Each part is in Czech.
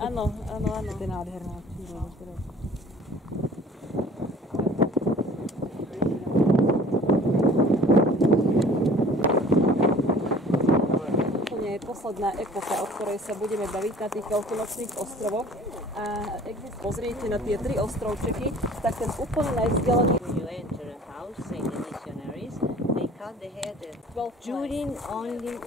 Áno. To je nádherná príroda teraz. Je posledná epocha, o ktorej sa budeme baviť na tých veľkonočných ostrovoch. A ak vy pozriete na tie 3 ostrovčeky, tak ten úplne najvzdialený During only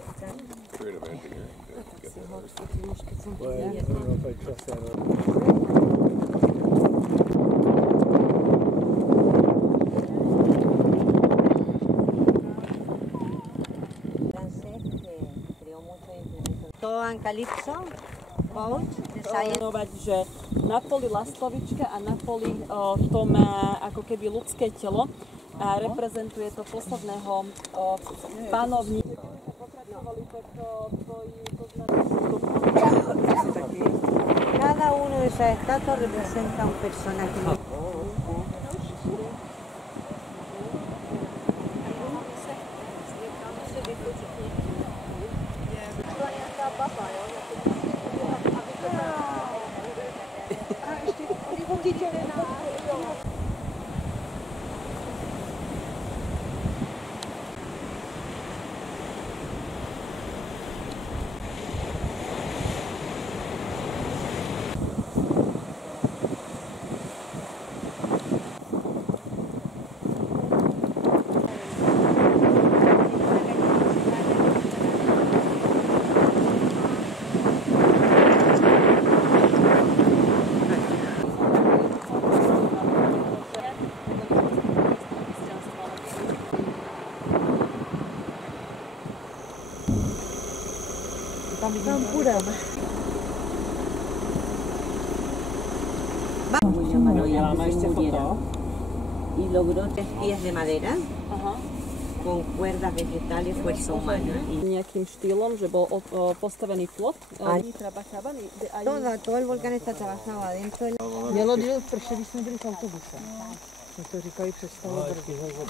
Calypso, že na poli lastovička a na poli to má ako keby ľudské telo a reprezentuje to posledného panovníka. Cada uno de esas estatuas representa un personaje. Y logró 3 pies de madera con cuerdas vegetales, fuerza humana. Nejakým štýlom, že bol postavený plot. Todo el volcán está trabajado adentro. Mělo dělat prše, když jsme byli v autobuse. My to říkali přes stalo brzo.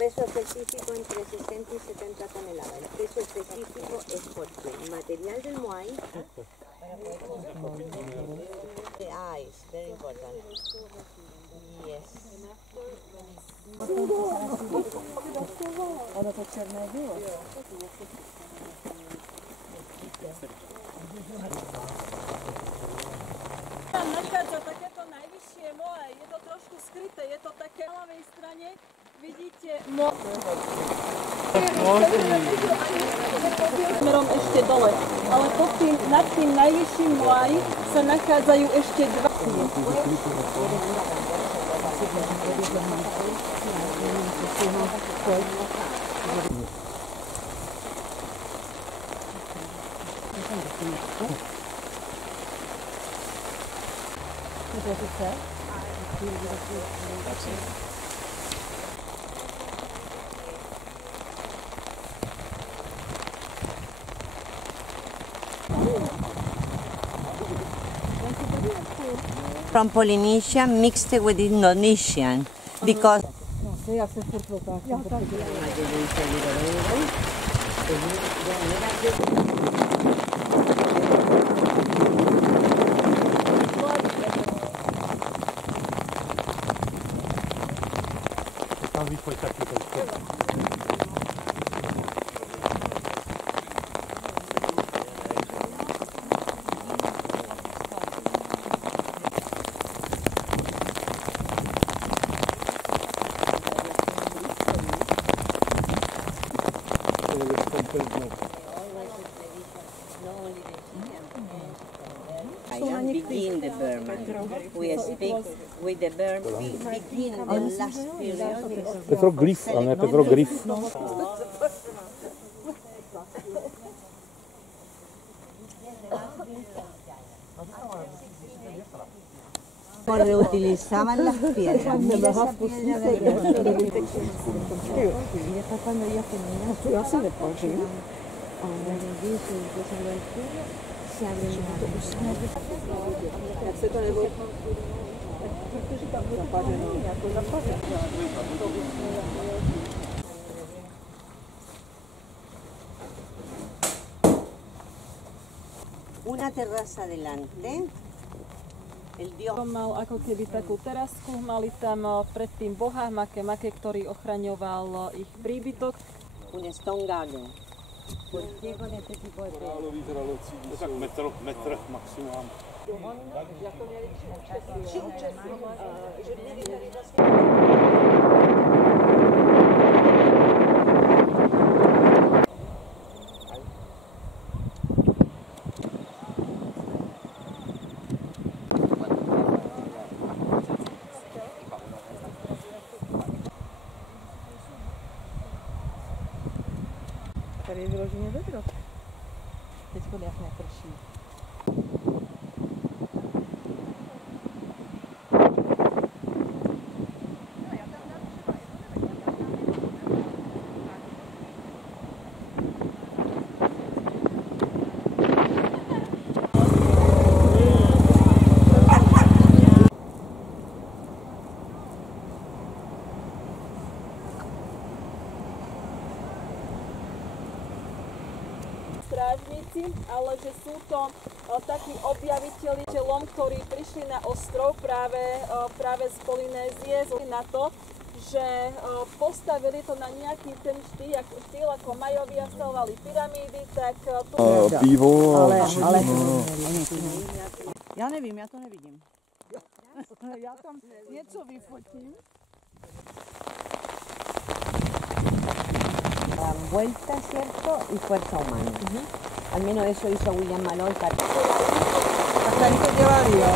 Peso específico entre 60 y 70 toneladas. El peso específico es porque el material del moai the eyes, very important. Yes. Ono to černé bylo. Tam nachádza takéto najvyššie moai. Je to trošku skryté, je to také na ľavej strane. Vidíte smerom ešte dole. Ale nad tým najvyšším moai sa nachádzajú ešte 2. From Polynesia mixed with Indonesian because begin the Burma. We speak with the verb begin the last period. Petroglyf, ale ne petroglyf. Reutilizaban las piedras. Mira esa piedra de allá. Cuando ella tenía, Se abre una terraza delante. El Dios Mal ako keby takú terasku, mali tam predtým boha Make, ktorý ochraňoval ich príbytok. un stone garden. ¿Por qué con este tipo de piedras? Tak metr maximum. Tady je vyloženě vedro. Teď jak neprší. Strážnici, ale že sú to takí objaviteľom, ktorí prišli na ostrov práve z Polynézie na to, že postavili to na nejaký ten štýl ako Majovia stavovali pyramídy, tak tu... Pivo a... Já nevím, já to nevidím. Já tam něco vyfotím. Vuelta, ¿cierto? Y fuerza humana. Al menos eso hizo William Malone. Hasta ahí te llevaría.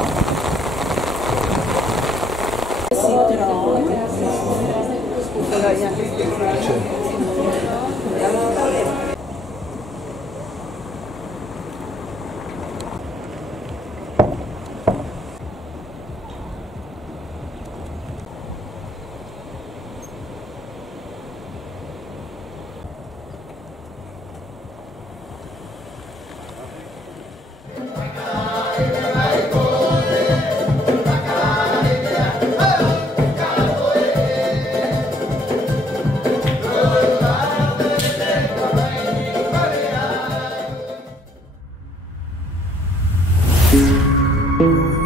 Thank you.